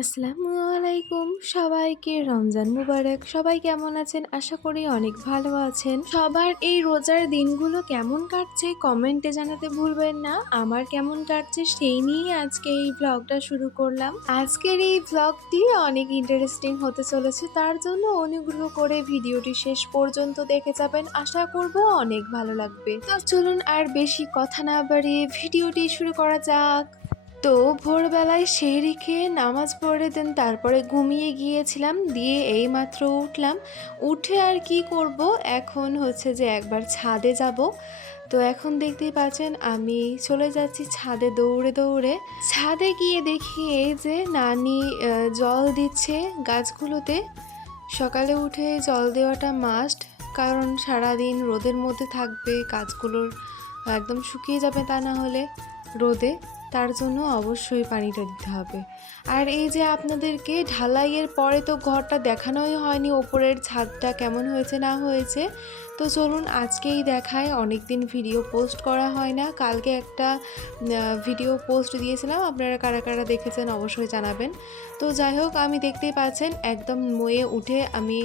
আসসালামু আলাইকুম, সবাইকে রমজান মুবারক। সবাই কেমন আছেন? আশা করি অনেক ভালো আছেন। সবার এই রোজার দিনগুলো কেমন কাটছে কমেন্টে জানাতে ভুলবেন না। আমার কেমন কাটছে সেই নিয়েই আজকে এই ভ্লগটা শুরু করলাম। আজকের এই ভ্লগটি অনেক ইন্টারেস্টিং হতে চলেছে, তার জন্য অনুগ্রহ করে ভিডিওটি শেষ পর্যন্ত দেখে যাবেন। আশা করব অনেক ভালো লাগবে। তো চলুন আর বেশি কথা না বাড়িয়ে ভিডিওটি শুরু করা যাক। তো ভোরবেলায় সেহরি খেয়ে নামাজ পড়ে দেন, তারপরে ঘুমিয়ে গিয়েছিলাম, দিয়ে এইমাত্র উঠলাম। উঠে আর কি করব, এখন হচ্ছে যে একবার ছাদে যাব। তো এখন দেখতেই পাচ্ছেন আমি চলে যাচ্ছি ছাদে দৌড়ে দৌড়ে। ছাদে গিয়ে দেখি এই যে নানি জল দিচ্ছে গাছগুলোতে। সকালে উঠে জল দেওয়াটা মাস্ট, কারণ সারাদিন রোদের মধ্যে থাকবে, গাছগুলোর একদম শুকিয়ে যাবে তা না হলে রোদে, তার জন্য অবশ্যই পানিটা দিতে হবে। আর এই যে আপনাদেরকে ঢালাইয়ের পরে তো ঘরটা দেখানোই হয়নি, ওপরের ছাদটা কেমন হয়েছে না হয়েছে। তো চলুন আজকেই দেখায়, অনেক দিন ভিডিও পোস্ট করা হয় না। কালকে একটা ভিডিও পোস্ট দিয়েছিলাম, আপনারা কারা কারা দেখেছেন অবশ্যই জানাবেন। তো যাই হোক, আমি দেখতেই পাচ্ছেন একদম ময়ে উঠে আমি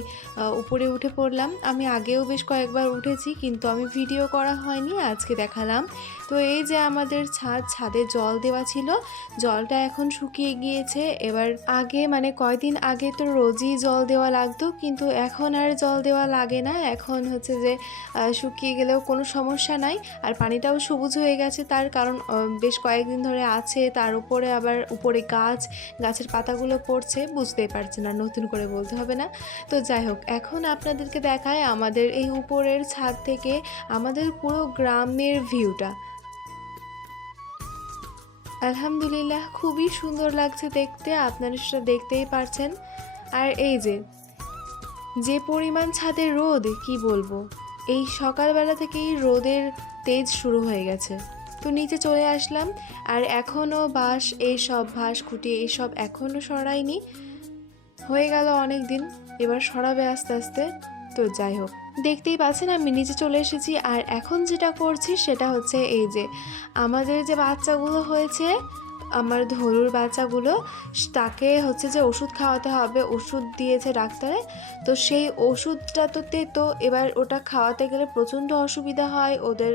উপরে উঠে পড়লাম। আমি আগেও বেশ কয়েকবার উঠেছি, কিন্তু আমি ভিডিও করা হয়নি, আজকে দেখালাম। তো এই যে আমাদের ছাদে জল দেওয়া ছিল, জলটা এখন শুকিয়ে গিয়েছে। এবার আগে মানে কয়দিন আগে তো রোজই জল দেওয়া লাগতো, কিন্তু এখন আর জল দেওয়া লাগে না। এখন হচ্ছে যে শুকিয়ে গেলেও কোনো সমস্যা নাই। আর পানিটাও সবুজ হয়ে গেছে, তার কারণ বেশ কয়েকদিন ধরে আছে, তার উপরে আবার উপরে গাছের পাতাগুলো পড়ছে, বুঝতেই পারছে না, নতুন করে বলতে হবে না। তো যাই হোক, এখন আপনাদেরকে দেখায় আমাদের এই উপরের ছাদ থেকে আমাদের পুরো গ্রামের ভিউটা। আলহামদুলিল্লাহ, খুবই সুন্দর লাগছে দেখতে, আপনারা সেটা দেখতেই পারছেন। আর এই যে পরিমাণ ছাদে রোদ কি বলবো, এই সকালবেলা থেকেই রোদের তেজ শুরু হয়ে গেছে। তো নিচে চলে আসলাম, আর এখনও ঘাস খুঁটি এইসব এখনও সরাইনি, হয়ে গেল অনেক দিন, এবার সরাবে আস্তে আস্তে। তো যাই হোক, দেখতেই পাচ্ছেন আমি নিচে চলে এসেছি। আর এখন যেটা করছি সেটা হচ্ছে এই যে আমাদের যে বাচ্চাগুলো হয়েছে, আমার ধরুর বাচ্চাগুলো, তাকে হচ্ছে যে ওষুধ খাওয়াতে হবে, ওষুধ দিয়েছে ডাক্তারে। তো সেই ওষুধটা তো তেতো, এবার ওটা খাওয়াতে গেলে প্রচণ্ড অসুবিধা হয়, ওদের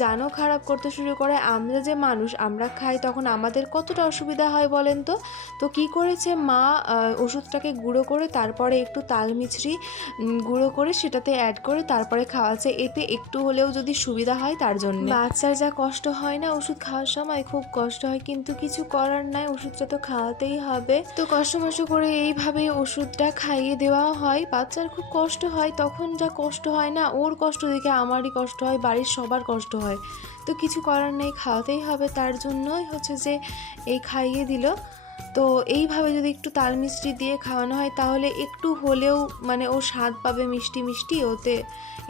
জানও খারাপ করতে শুরু করে। আমরা যে মানুষ, আমরা খাই, তখন আমাদের কতটা অসুবিধা হয় বলেন তো। তো কী করেছে মা, ওষুধটাকে গুঁড়ো করে তারপরে একটু তাল মিছরি গুঁড়ো করে সেটাতে অ্যাড করে তারপরে খাওয়াচ্ছে, এতে একটু হলেও যদি সুবিধা হয় তার জন্য। বাচ্চার যা কষ্ট হয় না ওষুধ খাওয়ার সময়, খুব কষ্ট হয়, কিন্তু কিছু করার নাই, ওষুধটা তো খাওয়াতেই হবে। তো কষ্ট করে এইভাবে ওষুধটা খাইয়ে দেওয়া হয়। বাচ্চার খুব কষ্ট হয়, তখন যা কষ্ট হয় না, ওর কষ্ট দেখে আমারই কষ্ট হয়, বাড়ির সবার কষ্ট হয়। তো কিছু করার নেই, খাওয়াতেই হবে, তার জন্যই হচ্ছে যে এই খাইয়ে দিল। তো এইভাবে যদি একটু তাল মিষ্টি দিয়ে খাওয়ানো হয় তাহলে একটু হলেও মানে ও স্বাদ পাবে, মিষ্টি মিষ্টি, ওতে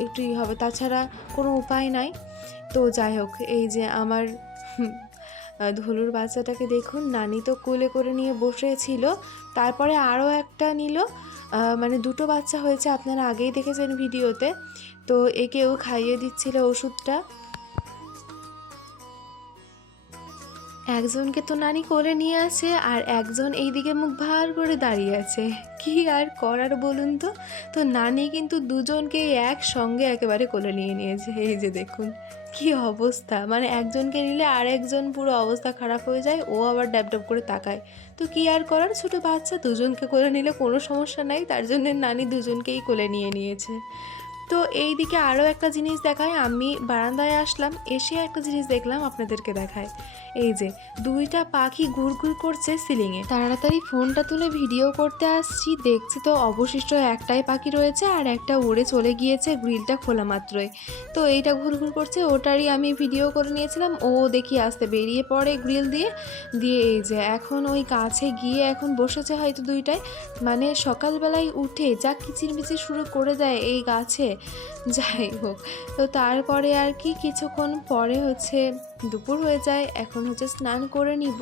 একটু হবে, তাছাড়া কোনো উপায় নাই। তো যাই হোক, এই যে আমার ধলুর বাচ্চাটাকে দেখুন, নানি তো কোলে করে নিয়ে বসেছিল, তারপরে আরও একটা নিল, মানে দুটো বাচ্চা হয়েছে, আপনারা আগেই দেখেছেন ভিডিওতে। তো একেও খাইয়ে দিচ্ছিল ওষুধটা। একজনকে তো নানি কোলে নিয়ে আছে, আর একজন এইদিকে মুখ ভার করে দাঁড়িয়ে আছে, কি আর করার বলুন তো। তো নানি কিন্তু দুজনকে একসঙ্গে একেবারে কোলে নিয়ে নিয়েছে, এই যে দেখুন কি অবস্থা, মানে একজনকে নিলে আর একজন পুরো অবস্থা খারাপ হয়ে যায়, ও আবার ড্যাব ড্যাব করে তাকায়। তো কি আর করার, ছোট বাচ্চা, দুজনকে কোলে নিলে কোনো সমস্যা নাই, তার জন্য নানি দুজনকেই কোলে নিয়ে নিয়েছে। তো এই দিকে আরও একটা জিনিস দেখায়, আমি বারান্দায় আসলাম, এসে একটা জিনিস দেখলাম, আপনাদেরকে দেখায়। এই যে দুইটা পাখি ঘুরঘুর করছে সিলিংয়ে, তাড়াতাড়ি ফোনটা তুলে ভিডিও করতে আসছি, দেখছি তো অবশিষ্ট একটাই পাখি রয়েছে, আর একটা উড়ে চলে গিয়েছে গ্রিলটা খোলা মাত্রই। তো এইটা ঘুরঘুর করছে, ওটারই আমি ভিডিও করে নিয়েছিলাম। ও দেখি আসতে বেরিয়ে পড়ে গ্রিল দিয়ে দিয়ে এই যে এখন ওই কাছে গিয়ে এখন বসেছে হয়তো দুইটায়, মানে সকালবেলায় উঠে যা কিচিরমিচির শুরু করে দেয় এই গাছে। যাই হোক, তো তারপরে আর কি কিছুক্ষণ পরে হচ্ছে দুপুর হয়ে যায়, এখন হচ্ছে স্নান করে নিব।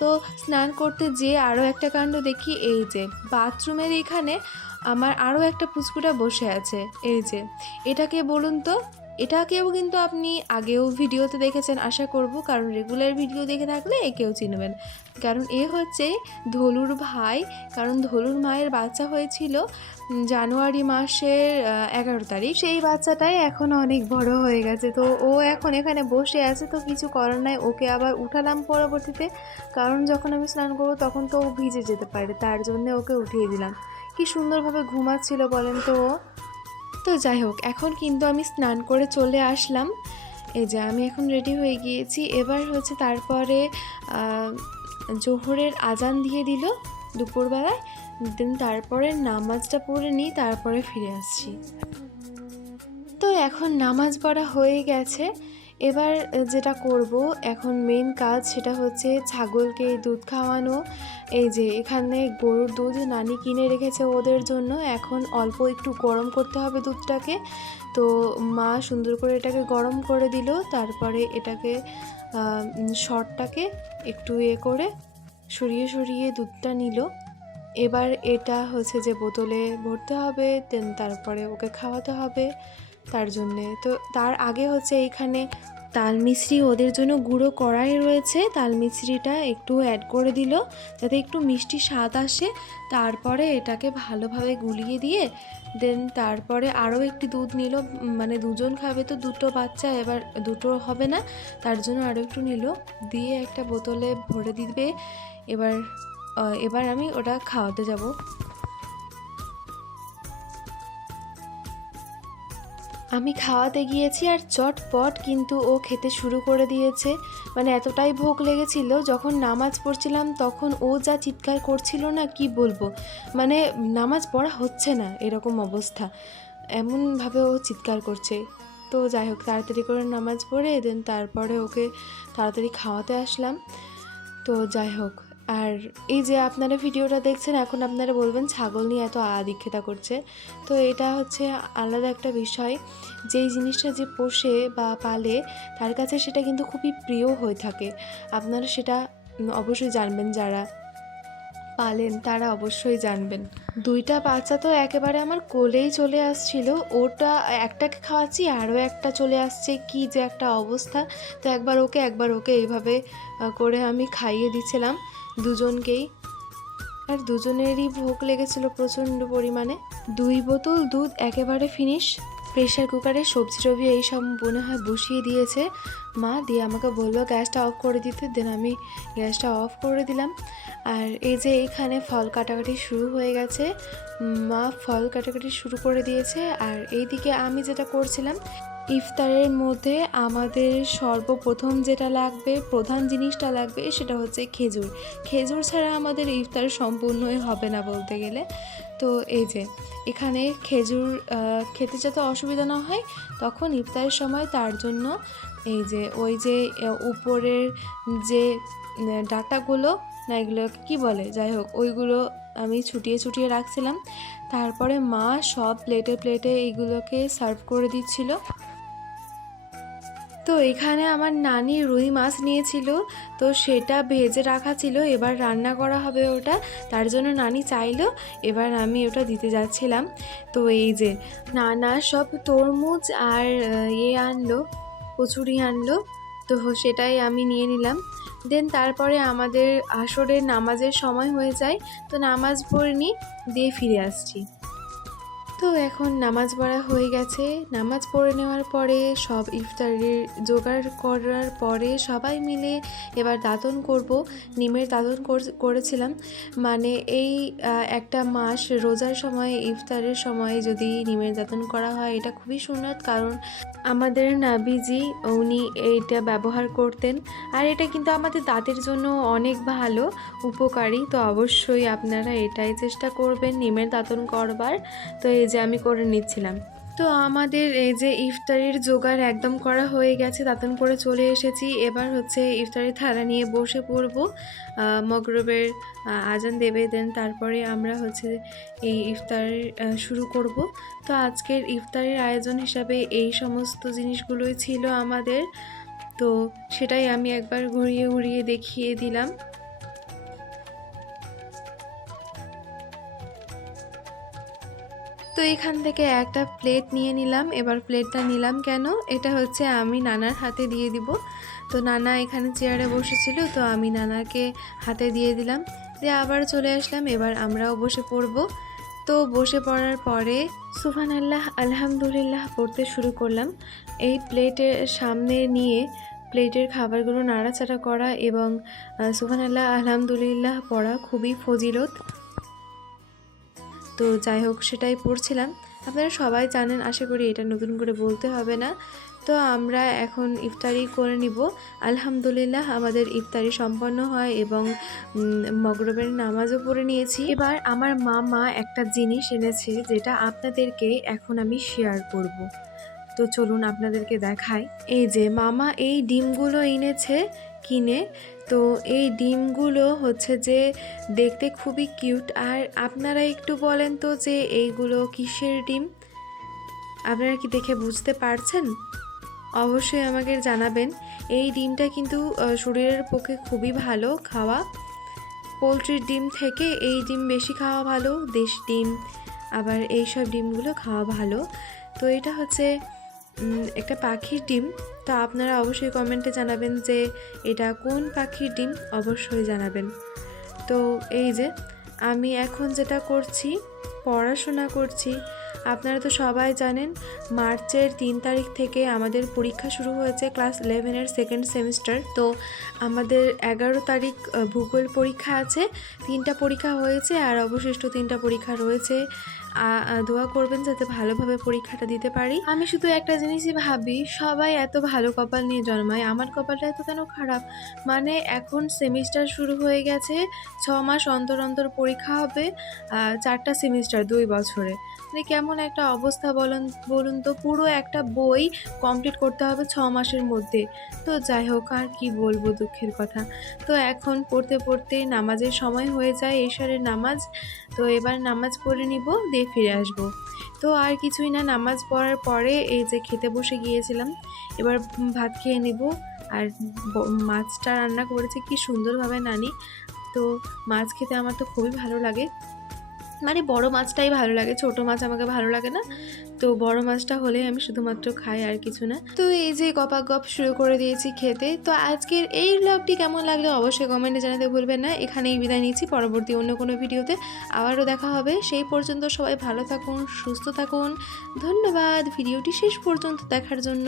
তো স্নান করতে যেয়ে আরও একটা কাণ্ড দেখি, এই যে বাথরুমের এখানে আমার আরও একটা পুচকুটা বসে আছে। এই যে এটাকে বলুন তো, এটাকেও কিন্তু আপনি আগেও ভিডিওতে দেখেছেন আশা করব, কারণ রেগুলার ভিডিও দেখে থাকলে একেও চিনবেন। কারণ এ হচ্ছে ধলুর ভাই, কারণ ধলুর মায়ের বাচ্চা হয়েছিল জানুয়ারি মাসের 11 তারিখ। সেই বাচ্চাটাই এখন অনেক বড় হয়ে গেছে, তো ও এখন এখানে বসে আছে, তো কিছু করার নাই, ওকে আবার উঠালাম পরবর্তীতে, কারণ যখন আমি স্নান করবো তখন তো ও ভিজে যেতে পারে, তার জন্য ওকে উঠিয়ে দিলাম। কি সুন্দরভাবে ঘুমাচ্ছিল বলেন তো ও। তো যাই হোক, এখন কিন্তু আমি স্নান করে চলে আসলাম। এই যে আমি এখন রেডি হয়ে গিয়েছি। এবার হচ্ছে তারপরে জোহরের আজান দিয়ে দিল দুপুরবেলায়, দেন তারপরে নামাজটা পড়ে নিই, তারপরে ফিরে আসছি। তো এখন নামাজ পড়া হয়ে গেছে। এবার যেটা করব এখন মেন কাজ, সেটা হচ্ছে ছাগলকে দুধ খাওয়ানো। এই যে এখানে গরুর দুধ নানি কিনে রেখেছে ওদের জন্য, এখন অল্প একটু গরম করতে হবে দুধটাকে। তো মা সুন্দর করে এটাকে গরম করে দিল, তারপরে এটাকে শর্টটাকে একটু করে সরিয়ে সরিয়ে দুধটা নিল। এবার এটা হচ্ছে যে বোতলে ভরতে হবে, দেন তারপরে ওকে খাওয়াতে হবে তার জন্যে। তো তার আগে হচ্ছে এইখানে তাল মিছরি ওদের জন্য গুঁড়ো করাই রয়েছে, তাল মিছরিটা একটু অ্যাড করে দিল যাতে একটু মিষ্টি স্বাদ আসে। তারপরে এটাকে ভালোভাবে গুলিয়ে দিয়ে দেন তারপরে আরও একটি দুধ নিল, মানে দুজন খাবে তো দুটো বাচ্চা, এবার দুটো হবে না, তার জন্য আরও একটু নিল, দিয়ে একটা বোতলে ভরে দিবে। এবার আমি ওটা খাওয়াতে যাব। আমি খাওয়াতে গিয়েছি আর চটপট কিন্তু ও খেতে শুরু করে দিয়েছে। মানে এতটাই ভোগ লেগেছিল, যখন নামাজ পড়ছিলাম তখন ও যা চিৎকার করছিল না, কি বলবো, মানে নামাজ পড়া হচ্ছে না এরকম অবস্থা, এমনভাবে ও চিৎকার করছে। তো যাই হোক, তাড়াতাড়ি করে নামাজ পড়ে দেন তারপরে ওকে তাড়াতাড়ি খাওয়াতে আসলাম। তো যাই হোক, আর এই যে আপনারা ভিডিওটা দেখছেন, এখন আপনারা বলবেন ছাগল নিয়ে এত আদিক্ষেতা করছে। তো এটা হচ্ছে আলাদা একটা বিষয়, যেই জিনিসটা যে পোষে বা পালে তার কাছে সেটা কিন্তু খুবই প্রিয় হয়ে থাকে। আপনারা সেটা অবশ্যই জানবেন, যারা পালেন তারা অবশ্যই জানবেন। দুইটা বাচ্চা তো একেবারে আমার কোলেই চলে আসছিল, ওটা একটাকে খাওয়াচ্ছি আরও একটা চলে আসছে, কি যে একটা অবস্থা। তো একবার ওকে এইভাবে করে আমি খাইয়ে দিচ্ছিলাম দুজনকেই, আর দুজনেরই ভোগ লেগেছিল প্রচণ্ড পরিমাণে। 2 বোতল দুধ একেবারে ফিনিশ। প্রেশার কুকারে সবজি টবজি এইসব মনে হয় বসিয়ে দিয়েছে মা, দিয়ে আমাকে বললো গ্যাসটা অফ করে দিতে, দেন আমি গ্যাসটা অফ করে দিলাম। আর এই যে এইখানে ফল কাটাকাটি শুরু হয়ে গেছে, মা ফল কাটাকাটি শুরু করে দিয়েছে। আর এইদিকে আমি যেটা করছিলাম, ইফতারের মধ্যে আমাদের সর্বপ্রথম যেটা লাগবে, প্রধান জিনিসটা লাগবে, সেটা হচ্ছে খেজুর। খেজুর ছাড়া আমাদের ইফতার সম্পূর্ণই হবে না বলতে গেলে। তো এই যে এখানে খেজুর খেতে যাতে অসুবিধা না হয় তখন ইফতারের সময়, তার জন্য এই যে ওই যে উপরের যে ডাটাগুলো, না এগুলো কী বলে, যাই হোক ওইগুলো আমি ছুটিয়ে ছুটিয়ে রাখছিলাম। তারপরে মা সব প্লেটে প্লেটে এইগুলোকে সার্ভ করে দিচ্ছিল। তো এখানে আমার নানি রুই মাছ নিয়েছিল, তো সেটা ভেজে রাখা ছিল, এবার রান্না করা হবে ওটা, তার জন্য নানি চাইলো, এবার আমি ওটা দিতে যাচ্ছিলাম। তো এই যে নানা সব তরমুজ আর আনলো, কচুরি আনলো, তো সেটাই আমি নিয়ে নিলাম। দেন তারপরে আমাদের আসরের নামাজের সময় হয়ে যায়, তো নামাজ পড়ে নিই, দিয়ে ফিরে আসছি। তো এখন নামাজ পড়া হয়ে গেছে, নামাজ পড়ে নেওয়ার পরে সব ইফতারের জোগাড় করার পরে সবাই মিলে এবার দাতন করব। নিমের দাতন করেছিলাম, মানে এই একটা মাস রোজার সময় ইফতারের সময় যদি নিমের দাতন করা হয় এটা খুবই সুন্নত, কারণ আমাদের নাবিজি উনি এইটা ব্যবহার করতেন, আর এটা কিন্তু আমাদের দাঁতের জন্য অনেক ভালো, উপকারী। তো অবশ্যই আপনারা এটাই চেষ্টা করবেন নিমের দাতন করবার। তো এই যে আমি করে নিচ্ছিলাম। তো আমাদের এই যে ইফতারির জোগাড় একদম করা হয়ে গেছে, দাতন করে চলে এসেছি। এবার হচ্ছে ইফতারির থালা নিয়ে বসে পড়ব, মগরিবের আজান দেবে, দেন তারপরে আমরা হচ্ছে এই ইফতার শুরু করব। তো আজকের ইফতারের আয়োজন হিসাবে এই সমস্ত জিনিসগুলোই ছিল আমাদের, তো সেটাই আমি একবার ঘুরিয়ে ঘুরিয়ে দেখিয়ে দিলাম। তো এখান থেকে একটা প্লেট নিয়ে নিলাম। এবার প্লেটটা নিলাম কেন, এটা হচ্ছে আমি নানার হাতে দিয়ে দিব। তো নানা এখানে চেয়ারে বসেছিল, তো আমি নানাকে হাতে দিয়ে দিলাম, দিয়ে আবার চলে আসলাম। এবার আমরাও বসে পড়ব। তো বসে পড়ার পরে সুবহানাল্লাহ আলহামদুলিল্লাহ পড়তে শুরু করলাম। এই প্লেটের সামনে নিয়ে প্লেটের খাবারগুলো নাড়াচাড়া করা এবং সুবহানাল্লাহ আলহামদুলিল্লাহ পড়া খুবই ফজিলত। তো যাই হোক, সেটাই পড়ছিলাম। আপনারা সবাই জানেন, আশা করি এটা নতুন করে বলতে হবে না। তো আমরা এখন ইফতারি করে নিব। আলহামদুলিল্লাহ আমাদের ইফতারি সম্পন্ন হয় এবং মগরিবের নামাজও পড়ে নিয়েছি। এবার আমার মামা একটা জিনিস এনেছে, যেটা আপনাদেরকে এখন আমি শেয়ার করব। তো চলুন আপনাদেরকে দেখাই। এই যে মামা এই ডিমগুলো এনেছে কিনে। তো এই ডিমগুলো হচ্ছে যে দেখতে খুবই কিউট। আর আপনারা একটু বলেন তো যে এইগুলো কিসের ডিম? আপনারা কি দেখে বুঝতে পারছেন? অবশ্যই আমাকে জানাবেন। এই ডিমটা কিন্তু শরীরের পক্ষে খুবই ভালো খাওয়া। পোলট্রির ডিম থেকে এই ডিম বেশি খাওয়া ভালো, দেশি ডিম আবার এইসব ডিমগুলো খাওয়া ভালো। তো এটা হচ্ছে একটা পাখির ডিম। তো আপনারা অবশ্যই কমেন্টে জানাবেন যে এটা কোন পাখির ডিম, অবশ্যই জানাবেন। তো এই যে আমি এখন যেটা করছি, পড়াশোনা করছি। আপনারা তো সবাই জানেন মার্চের 3 তারিখ থেকে আমাদের পরীক্ষা শুরু হয়েছে ক্লাস 11-এর সেকেন্ড সেমিস্টার। তো আমাদের 11 তারিখ ভূগোল পরীক্ষা আছে। 3টা পরীক্ষা হয়েছে আর অবশিষ্ট 3টা পরীক্ষা রয়েছে। দোয়া করবেন যাতে ভালোভাবে পরীক্ষাটা দিতে পারি। আমি শুধু একটা জিনিসই ভাবি, সবাই এত ভালো কপাল নিয়ে জন্মায়, আমার কপালটা এত কেন খারাপ? মানে এখন সেমিস্টার শুরু হয়ে গেছে, 6 মাস অন্তর অন্তর পরীক্ষা হবে, 4টা সেমিস্টার 2 বছরে। মানে কেমন একটা অবস্থা বলুন তো, পুরো একটা বই কমপ্লিট করতে হবে 6 মাসের মধ্যে। তো যাই হোক, আর কি বলবো, দুঃখের কথা। তো এখন পড়তে পড়তে নামাজের সময় হয়ে যায়, এশারের নামাজ। তো এবার নামাজ পড়ে নিব, দিয়ে ফিরে আসব। তো আর কিছুই না, নামাজ পড়ার পরে এই যে খেতে বসে গিয়েছিলাম। এবার ভাত খেয়ে নিব। আর মাছটা রান্না করেছে কি সুন্দরভাবে নানি। তো মাছ খেতে আমার তো খুবই ভালো লাগে, মানে বড় মাছটাই ভালো লাগে, ছোট মাছ আমাকে ভালো লাগে না। তো বড় মাছটা হলে আমি শুধুমাত্র খাই, আর কিছু না। তো এই যে গপ শুরু করে দিয়েছি খেতে। তো আজকের এই ব্লগটি কেমন লাগলো অবশ্যই কমেন্টে জানাতে ভুলবেন না। এখানেই বিদায় নিচ্ছি, পরবর্তী অন্য কোনো ভিডিওতে আবারও দেখা হবে। সেই পর্যন্ত সবাই ভালো থাকুন, সুস্থ থাকুন। ধন্যবাদ ভিডিওটি শেষ পর্যন্ত দেখার জন্য।